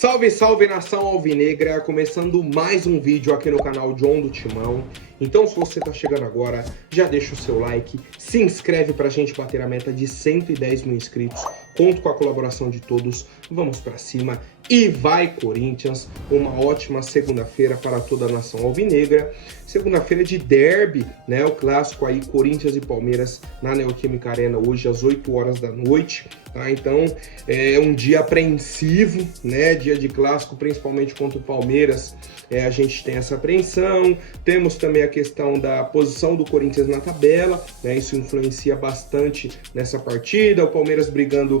Salve, salve nação alvinegra, começando mais um vídeo aqui no canal John do Timão. Então se você tá chegando agora, já deixa o seu like, se inscreve pra gente bater a meta de 110 mil inscritos. Conto com a colaboração de todos, vamos pra cima e vai Corinthians! Uma ótima segunda-feira para toda a nação alvinegra. Segunda-feira de derby, né? O clássico aí, Corinthians e Palmeiras na Neoquímica Arena, hoje às 8 horas da noite. Tá? Então é um dia apreensivo, né? Dia de clássico, principalmente contra o Palmeiras. A gente tem essa apreensão. Temos também a questão da posição do Corinthians na tabela, né? Isso influencia bastante nessa partida. O Palmeiras brigando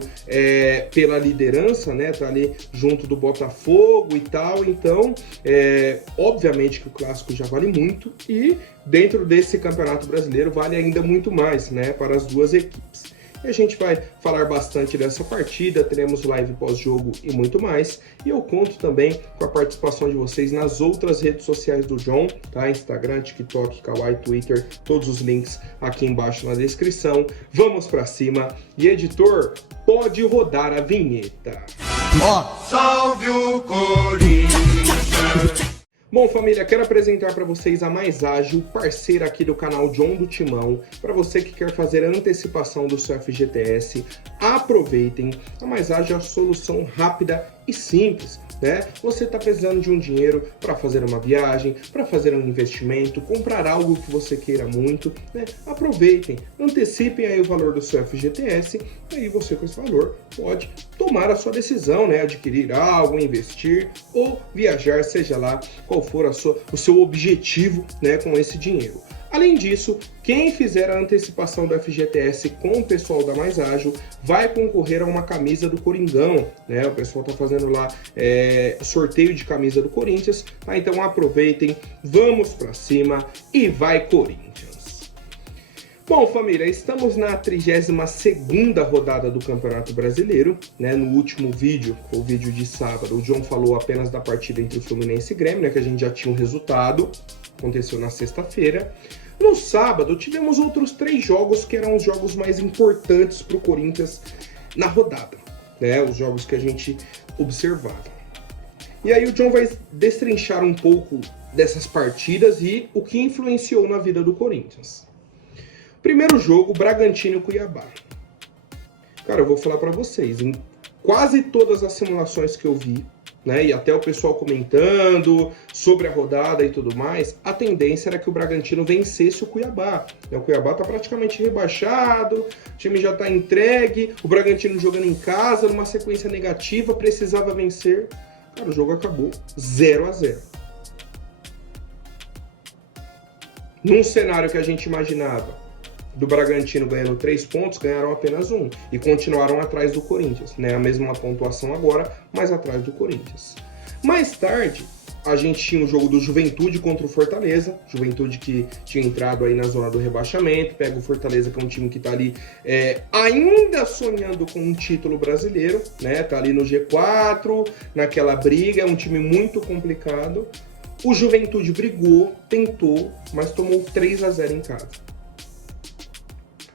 pela liderança, né? Tá ali junto do Botafogo e tal. Então, obviamente que o clássico já vale muito e dentro desse Campeonato Brasileiro vale ainda muito mais, né? Para as duas equipes. E a gente vai falar bastante dessa partida, teremos live pós-jogo e muito mais. E eu conto também com a participação de vocês nas outras redes sociais do John, tá? Instagram, TikTok, Kawaii, Twitter, todos os links aqui embaixo na descrição. Vamos pra cima. E editor, pode rodar a vinheta. Salve o Corinthians! Bom, família, quero apresentar para vocês a Mais Ágil, parceira aqui do canal John do Timão. Para você que quer fazer a antecipação do seu FGTS, aproveitem. A Mais Ágil é a solução rápida e simples, né? Você está precisando de um dinheiro para fazer uma viagem, para fazer um investimento, comprar algo que você queira muito, né? Aproveitem, antecipem aí o valor do seu FGTS, aí você com esse valor pode tomar a sua decisão, né? Adquirir algo, investir ou viajar, seja lá qual for o seu objetivo, né, com esse dinheiro. Além disso, quem fizer a antecipação do FGTS com o pessoal da Mais Ágil vai concorrer a uma camisa do Coringão, né? O pessoal tá fazendo lá sorteio de camisa do Corinthians, tá? Então aproveitem, vamos pra cima e vai Corinthians! Bom, família, estamos na 32ª rodada do Campeonato Brasileiro, né? No último vídeo, o vídeo de sábado, o John falou apenas da partida entre o Fluminense e Grêmio, né? Que a gente já tinha um resultado, aconteceu na sexta-feira. No sábado, tivemos outros 3 jogos que eram os jogos mais importantes para o Corinthians na rodada, né? Os jogos que a gente observava. E aí o John vai destrinchar um pouco dessas partidas e o que influenciou na vida do Corinthians. Primeiro jogo, Bragantino e Cuiabá. Cara, eu vou falar para vocês, em quase todas as simulações que eu vi, né, e até o pessoal comentando sobre a rodada e tudo mais, a tendência era que o Bragantino vencesse o Cuiabá. O Cuiabá tá praticamente rebaixado, o time já tá entregue, o Bragantino jogando em casa, numa sequência negativa, precisava vencer. Cara, o jogo acabou 0-0. Num cenário que a gente imaginava do Bragantino ganhando 3 pontos, ganharam apenas 1 e continuaram atrás do Corinthians, né? A mesma pontuação agora, mas atrás do Corinthians. Mais tarde, a gente tinha o jogo do Juventude contra o Fortaleza, Juventude que tinha entrado aí na zona do rebaixamento, pega o Fortaleza, que é um time que tá ali ainda sonhando com um título brasileiro, né? Tá ali no G4, naquela briga, é um time muito complicado. O Juventude brigou, tentou, mas tomou 3-0 em casa.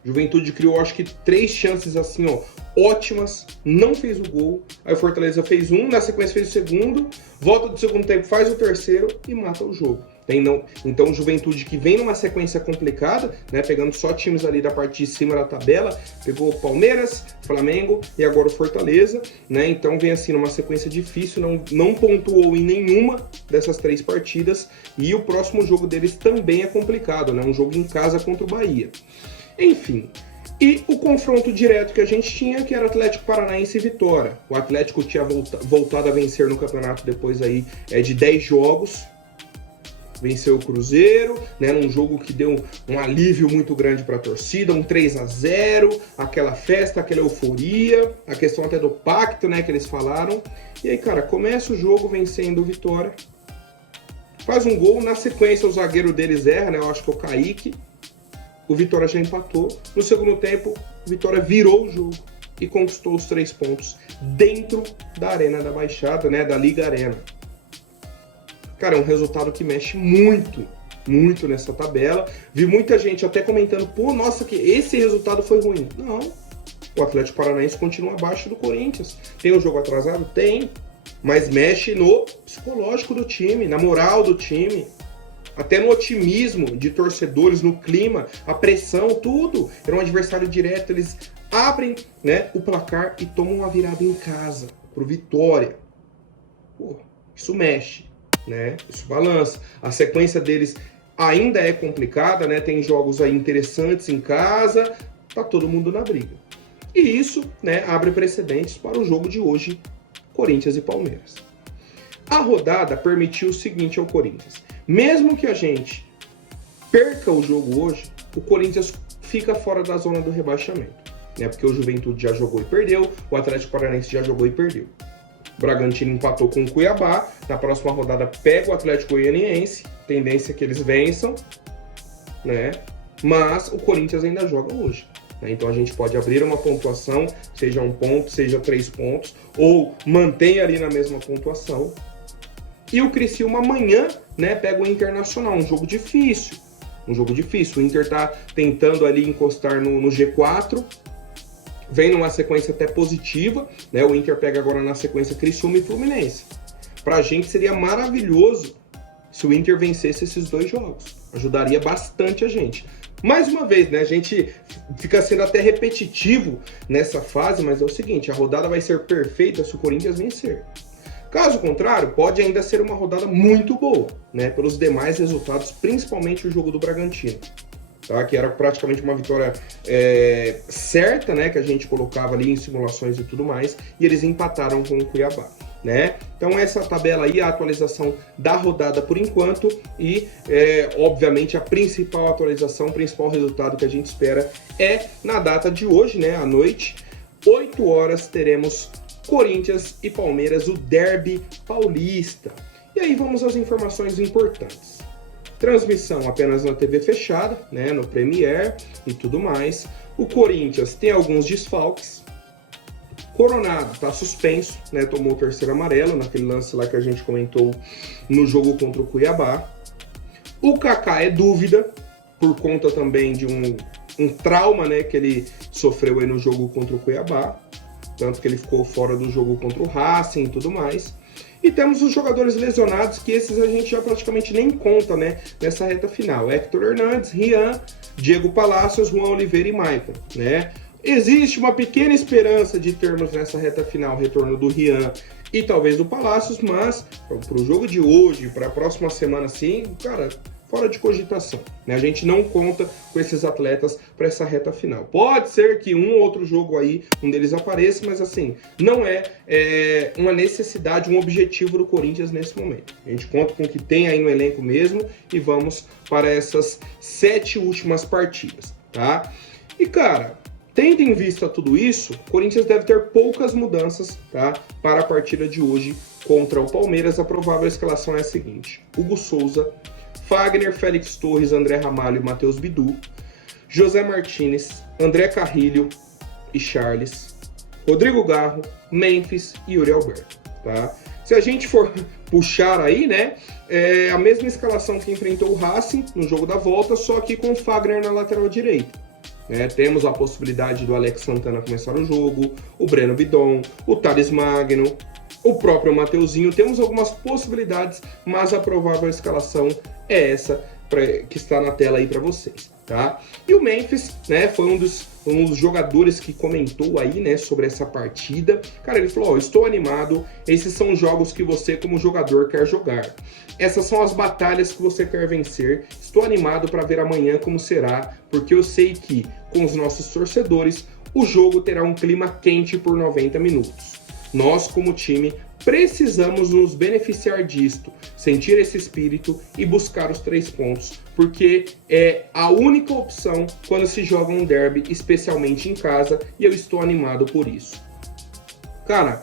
Juventude criou, acho que 3 chances assim, ó, ótimas, não fez o gol. Aí o Fortaleza fez um, na sequência fez o segundo, volta do segundo tempo, faz o terceiro e mata o jogo. Então, Juventude que vem numa sequência complicada, né, pegando só times ali da parte de cima da tabela, pegou o Palmeiras, Flamengo e agora o Fortaleza, né? Então vem assim numa sequência difícil, não pontuou em nenhuma dessas 3 partidas e o próximo jogo deles também é complicado, né? Um jogo em casa contra o Bahia. Enfim, e o confronto direto que a gente tinha, que era Atlético Paranaense e Vitória. O Atlético tinha voltado a vencer no campeonato depois aí de 10 jogos. Venceu o Cruzeiro, né, num jogo que deu um alívio muito grande para a torcida, um 3-0, aquela festa, aquela euforia, a questão até do pacto, né, que eles falaram. E aí, cara, começa o jogo vencendo o Vitória. Faz um gol, na sequência o zagueiro deles erra, né, eu acho que é o Kaique. O Vitória já empatou. No segundo tempo, o Vitória virou o jogo e conquistou os 3 pontos dentro da Arena da Baixada, né, da Liga Arena. Cara, é um resultado que mexe muito, muito nessa tabela. Vi muita gente até comentando, pô, nossa, que esse resultado foi ruim. Não, o Atlético Paranaense continua abaixo do Corinthians. Tem um jogo atrasado? Tem. mas mexe no psicológico do time, na moral do time, até no otimismo de torcedores, no clima, a pressão, tudo. Era um adversário direto, eles abrem, né, o placar e tomam uma virada em casa, pro Vitória. Pô, isso mexe, né? Isso balança. A sequência deles ainda é complicada, né? Tem jogos aí interessantes em casa, tá todo mundo na briga. E isso, né, abre precedentes para o jogo de hoje, Corinthians e Palmeiras. A rodada permitiu o seguinte ao Corinthians: mesmo que a gente perca o jogo hoje, o Corinthians fica fora da zona do rebaixamento, né? Porque o Juventude já jogou e perdeu, o Atlético Paranaense já jogou e perdeu. O Bragantino empatou com o Cuiabá, na próxima rodada pega o Atlético Goianiense, tendência é que eles vençam, né? Mas o Corinthians ainda joga hoje. Então a gente pode abrir uma pontuação, seja 1 ponto, seja 3 pontos, ou mantém ali na mesma pontuação. E o Criciúma amanhã, né, pega o Internacional, um jogo difícil. O Inter está tentando ali encostar no G4, vem numa sequência até positiva, né? O Inter pega agora na sequência Criciúma e Fluminense. Pra gente seria maravilhoso se o Inter vencesse esses 2 jogos. Ajudaria bastante a gente. Mais uma vez, né, a gente fica sendo até repetitivo nessa fase, mas é o seguinte, a rodada vai ser perfeita se o Corinthians vencer. Caso contrário, pode ainda ser uma rodada muito boa, né, pelos demais resultados, principalmente o jogo do Bragantino, tá, que era praticamente uma vitória certa, né, que a gente colocava ali em simulações e tudo mais, e eles empataram com o Cuiabá. Né? Então essa tabela aí é a atualização da rodada por enquanto e obviamente a principal atualização, o principal resultado que a gente espera é na data de hoje, né, à noite, 8 horas teremos Corinthians e Palmeiras, o derby paulista. E aí vamos às informações importantes. Transmissão apenas na TV fechada, né, no Premiere e tudo mais. O Corinthians tem alguns desfalques. Coronado está suspenso, né? Tomou o 3º amarelo naquele lance lá que a gente comentou no jogo contra o Cuiabá. O Kaká é dúvida, por conta também de um trauma, né, que ele sofreu aí no jogo contra o Cuiabá. Tanto que ele ficou fora do jogo contra o Racing e tudo mais. E temos os jogadores lesionados, que esses a gente já praticamente nem conta, né, nessa reta final. Héctor Hernandes, Rian, Diego Palacios, Juan Oliveira e Maicon, né? Existe uma pequena esperança de termos nessa reta final o retorno do Rian e talvez do Palacios, mas para o jogo de hoje, para a próxima semana, sim, cara, fora de cogitação, né? A gente não conta com esses atletas para essa reta final. Pode ser que um ou outro jogo aí, um deles apareça, mas assim, não é uma necessidade, um objetivo do Corinthians nesse momento. A gente conta com o que tem aí no elenco mesmo e vamos para essas 7 últimas partidas, tá? E cara, tendo em vista tudo isso, o Corinthians deve ter poucas mudanças, tá, para a partida de hoje contra o Palmeiras. A provável escalação é a seguinte: Hugo Souza, Fagner, Félix Torres, André Ramalho e Matheus Bidu, José Martinez, André Carrilho e Charles, Rodrigo Garro, Memphis e Yuri Alberto, tá? Se a gente for puxar aí, né, é a mesma escalação que enfrentou o Racing no jogo da volta, só que com o Fagner na lateral direita. Temos a possibilidade do Alex Santana começar o jogo, o Breno Bidon, o Thales Magno, o próprio Mateuzinho. Temos algumas possibilidades, mas a provável escalação é essa que está na tela aí para vocês, tá? E o Memphis, né, foi um dos jogadores que comentou aí, né, sobre essa partida. Cara, ele falou: estou animado, esses são jogos que você como jogador quer jogar. Essas são as batalhas que você quer vencer. Estou animado para ver amanhã como será, porque eu sei que, com os nossos torcedores, o jogo terá um clima quente por 90 minutos. Nós, como time, precisamos nos beneficiar disto, sentir esse espírito e buscar os 3 pontos, porque é a única opção quando se joga um derby, especialmente em casa, e eu estou animado por isso. Cara,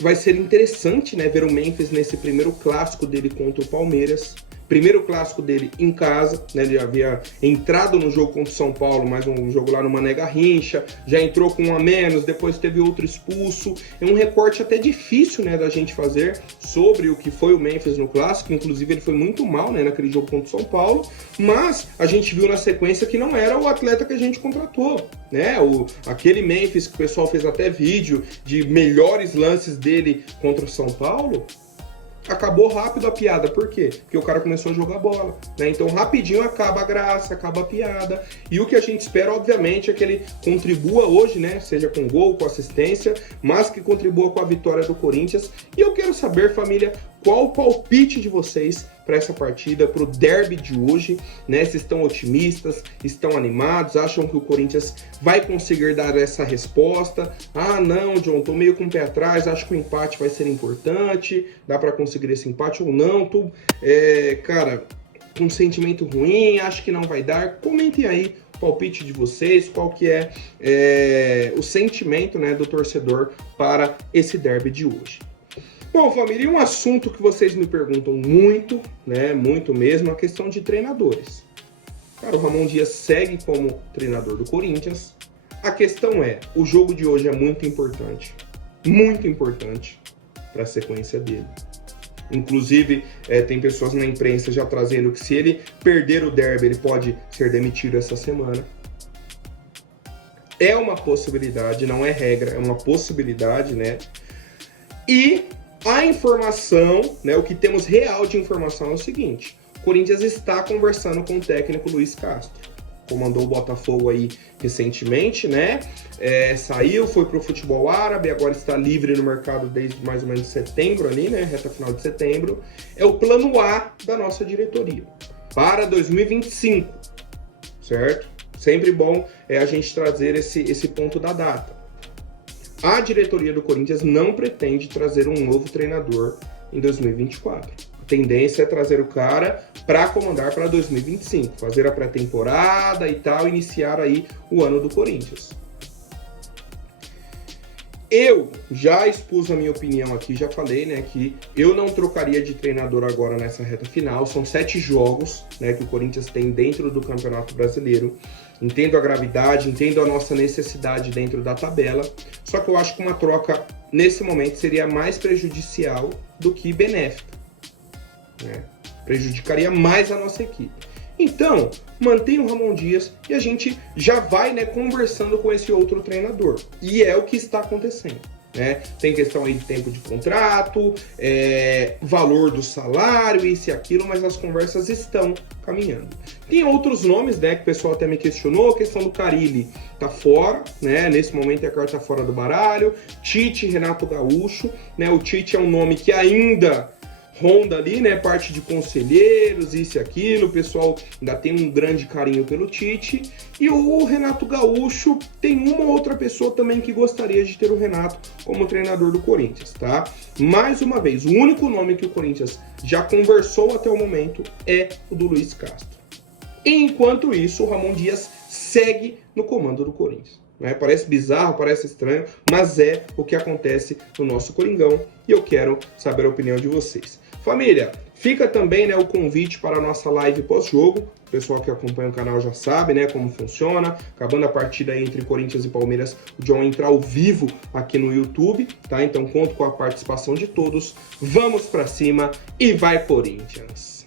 vai ser interessante, né, ver o Memphis nesse primeiro clássico dele contra o Palmeiras. Primeiro clássico dele em casa, né? Ele havia entrado no jogo contra o São Paulo, mas um jogo lá no Mané Garrincha, já entrou com um a menos, depois teve outro expulso. É um recorte até difícil, né, da gente fazer sobre o que foi o Memphis no clássico, inclusive ele foi muito mal, né, naquele jogo contra o São Paulo, mas a gente viu na sequência que não era o atleta que a gente contratou, né? Aquele Memphis que o pessoal fez até vídeo de melhores lances dele contra o São Paulo, acabou rápido a piada. Por quê? Porque o cara começou a jogar bola, né? Então rapidinho acaba a graça, acaba a piada. E o que a gente espera, obviamente, é que ele contribua hoje, né? Seja com gol, com assistência, mas que contribua com a vitória do Corinthians. E eu quero saber, família, qual o palpite de vocês para essa partida, para o derby de hoje, né? Se estão otimistas, estão animados, acham que o Corinthians vai conseguir dar essa resposta? Ah, não, John, tô meio com o pé atrás, acho que o empate vai ser importante, dá para conseguir esse empate ou não? Tô, cara, com um sentimento ruim, acho que não vai dar. Comentem aí o palpite de vocês, qual que é o sentimento, né, do torcedor para esse derby de hoje. Bom, família, e um assunto que vocês me perguntam muito, né, muito mesmo, a questão de treinadores. Cara, o Ramon Dias segue como treinador do Corinthians. A questão é, o jogo de hoje é muito importante para a sequência dele. Inclusive, tem pessoas na imprensa já trazendo que se ele perder o derby, ele pode ser demitido essa semana. É uma possibilidade, não é regra, é uma possibilidade, né? E a informação, né, o que temos real de informação é o seguinte: o Corinthians está conversando com o técnico Luiz Castro. Comandou o Botafogo aí recentemente, né? Saiu, foi para o futebol árabe, agora está livre no mercado desde mais ou menos setembro ali, né? Reta final de setembro. É o plano A da nossa diretoria para 2025, certo? Sempre bom a gente trazer esse ponto da data. A diretoria do Corinthians não pretende trazer um novo treinador em 2024. A tendência é trazer o cara para comandar para 2025, fazer a pré-temporada e tal, iniciar aí o ano do Corinthians. Eu já expus a minha opinião aqui, já falei, né, que eu não trocaria de treinador agora nessa reta final. São 7 jogos, né, que o Corinthians tem dentro do Campeonato Brasileiro. Entendo a gravidade, entendo a nossa necessidade dentro da tabela, só que eu acho que uma troca nesse momento seria mais prejudicial do que benéfica, né? Prejudicaria mais a nossa equipe. Então, mantenha o Ramon Dias e a gente já vai, né, conversando com esse outro treinador. E é o que está acontecendo, né? Tem questão aí de tempo de contrato, valor do salário, isso e aquilo, mas as conversas estão caminhando. Tem outros nomes, né, que o pessoal até me questionou. A questão do Carille tá fora, né? Nesse momento a carta tá fora do baralho. Tite, Renato Gaúcho, né? O Tite é um nome que ainda ronda ali, né, parte de conselheiros, isso e aquilo, o pessoal ainda tem um grande carinho pelo Tite, e o Renato Gaúcho tem uma ou outra pessoa também que gostaria de ter o Renato como treinador do Corinthians, tá? Mais uma vez, o único nome que o Corinthians já conversou até o momento é o do Luiz Castro. Enquanto isso, o Ramon Dias segue no comando do Corinthians. Parece bizarro, parece estranho, mas é o que acontece no nosso Coringão e eu quero saber a opinião de vocês. Família, fica também, né, o convite para a nossa live pós-jogo. O pessoal que acompanha o canal já sabe, né, como funciona. Acabando a partida aí entre Corinthians e Palmeiras, o John entra ao vivo aqui no YouTube, tá? Então conto com a participação de todos. Vamos para cima e vai Corinthians!